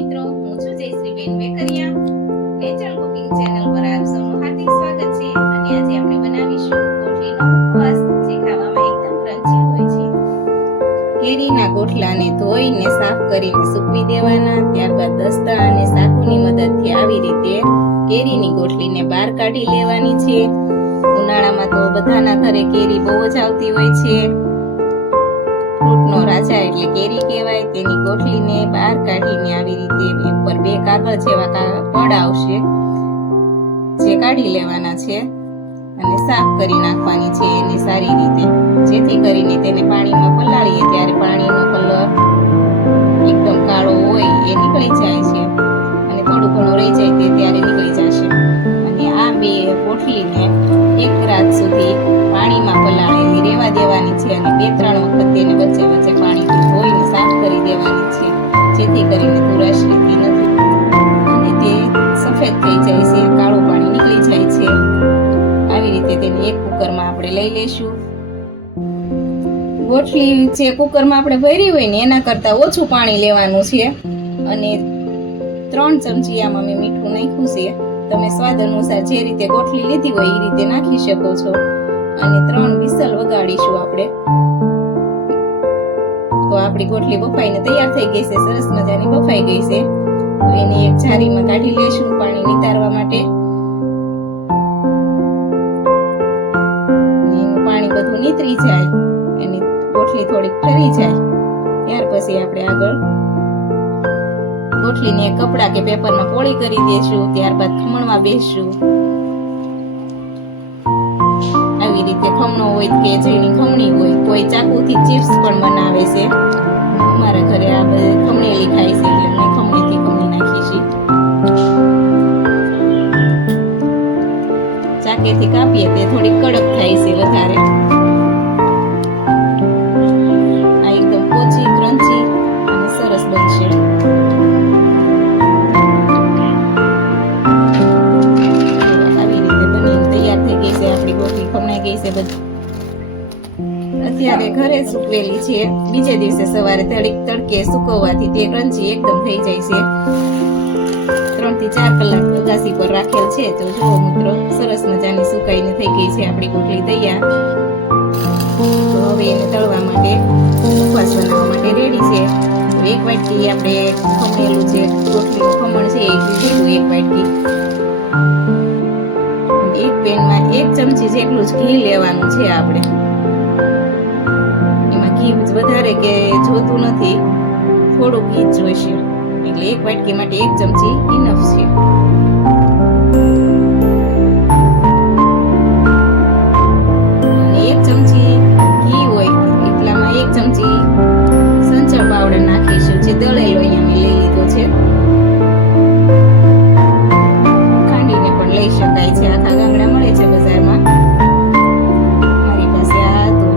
મિત્રો, હું છું જયશ્રીબેન વેકરિયા. નેચરલ કુકિંગ ચેનલ પર આપ સૌનું હાર્દિક સ્વાગત છે. અને આજે આપણે બનાવીશું ગોઠલીનો ઉપવાસ, જે ખાવામાં એકદમ ક્રન્ચી હોય છે. કેરીના ગોઠલાને ધોઈને સાફ કરીને સૂકવી દેવાના. ત્યારબાદ દસ્તા અને સાકુની મદદથી આવી રીતે કેરીની ગોઠલીને બહાર કાઢી લેવાની છે. ઉનાળામાં તો બધાના ઘરે કેરી બહુ જ આવતી હોય છે. ફ્રૂટનો રાજા એટલે કેરી કહેવાય. તેની ગોઠલીને બહાર કાઢીને આવી રીતે ઉપર બે કાગળ જેવા પડ આવશે, જે કાઢી લેવાના છે અને સાફ કરી નાખવાની છે એને સારી રીતે, જેથી કરીને તેને પાણીમાં પલાળીએ ત્યારે પાણીનો કલર એકદમ કાળો હોય એ નીકળી જાય છે, અને થોડું ઘણું રહી જાય તે ત્યારે નીકળી જશે. અને આ બે ગોઠલીને એક રાત સુધી પાણીમાં પલાળેલી રહેવા દેવાની છે, અને 2-3 વખત તેને વચ્ચે વચ્ચે પાણીથી ધોઈને સાફ કરી દેવાની છે, જેથી કરીને તુરાશ રહેતી નથી અને તે સફેદ થઈ જાય છે, કાળું પાણી નીકળી જાય છે. આવી રીતે તેને એક કુકરમાં આપણે લઈ લઈશું. ગોઠલી જે કુકરમાં આપણે ભરી હોય ને એના કરતાં ઓછું પાણી લેવાનું છે, અને 3 ચમચી આમાં મેં મીઠું નાખ્યું છે. તમે સ્વાદ અનુસાર જે રીતે ગોઠલી લીધી હોય એ રીતે નાખી શકો છો. અને 3 વિસલ વગાડીશું આપણે. તો આપણી ગોઠલી બફાઈને તૈયાર થઈ ગઈ છે, સરસ મજાની બફાઈ ગઈ છે. તો એને એક જારીમાં કાઢી લઈશું પાણી નિતારવા માટે. એનું પાણી બધું નીતરી જાય, એની ગોઠલી થોડીક ઠરી જાય, ત્યાર પછી આપણે આગળ ગોઠલીને કપડા કે પેપરમાં પોળી કરી દેશું. ત્યારબાદ ખમણમાં બેસશું. આવી રીતે ખમણો હોય કે જેની ખમણી હોય, કોઈ ચાકુથી ચિપ્સ પણ બનાવે છે. અમારા ઘરે આ બધી ખમણેલી ખાય છે, એટલે અમે ખમણીથી ખમણી નાખી છે. ચાકેથી કાપીએ તે થોડી કડક થાય છે વધારે. આ એકદમ પોચી, ક્રન્ચી અને સરસ બનશે. અત્યારે ઘરે સૂકવેલી છે, બીજે દિવસે સવારે તડકે સૂકવવાથી તે ક્રન્ચી એકદમ થઈ જાય છે. 3 થી 4 કલાક અગાસી પર રાખેલ છે. તો જુઓ મિત્રો, સરસ મજાની સુકાઈને થઈ ગઈ છે આપણી ગોઠલી તૈયાર. તો હવે એને તળવા માટે, ઉપવાસ બનાવવા માટે રેડી છે. તો 1 વાટકી આપણે ખમણેલું છે, ગોઠલીનું ખમણ છે એ લીધું 1 વાટકી. એક પેનમાં 1 ચમચી જેટલું જ ઘી લેવાનું છે આપણે. એમાં ઘી વધારે કે જોતું નથી, થોડું ઘી જ જોઈશે. એટલે 1 વાટકી માટે 1 ચમચી ઇનફ છે. અને 1 ચમચી ઘી હોય એટલામાં 1 ચમચી સંચળ પાવડર નાખીશું, જે દળેલો અહીંયા મેં લઈ લીધો છે. ખાંડીને પણ લઈ શકાય છે, આખા ગાંગડા મળે છે બજારમાં. મારી પાસે આ હતું,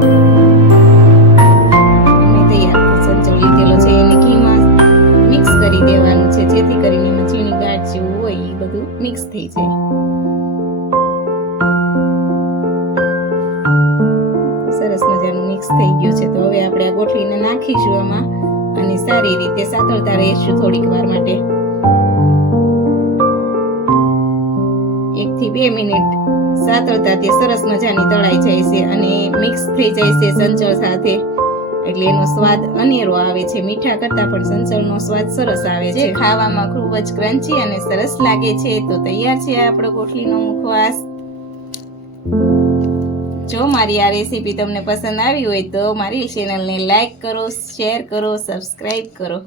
મેં તૈયાર સંચળ લીધેલો છે. એને ઘીમાં મિક્સ કરી દેવાનું છે, જેથી કરીને એમાં ઝીણી ગાંઠ જેવું હોય એ બધું મિક્સ થઈ જાય. સરસ મજાનું મિક્સ થઈ ગયું છે. તો હવે આપણે આ ગોઠલીને નાખીશું આમાં, અને સારી રીતે સાતળતા રહીશું થોડીક વાર માટે. 1 થી 2 મિનિટ સાતળતા તે સરસ મજાની તળાઈ જાય છે અને મિક્સ થઈ જાય છે સંચળ સાથે. એટલે એનો સ્વાદ અનેરો આવે છે. મીઠા કરતા પણ સંચળનો સ્વાદ સરસ આવે છે. ખાવામાં ખૂબ જ ક્રન્ચી અને સરસ લાગે છે. તો તૈયાર છે આપણો ગોઠલીનો મુખવાસ. જો મારી આ રેસીપી તમને પસંદ આવી હોય તો મારી ચેનલને લાઈક કરો, શેર કરો, સબસ્ક્રાઈબ કરો.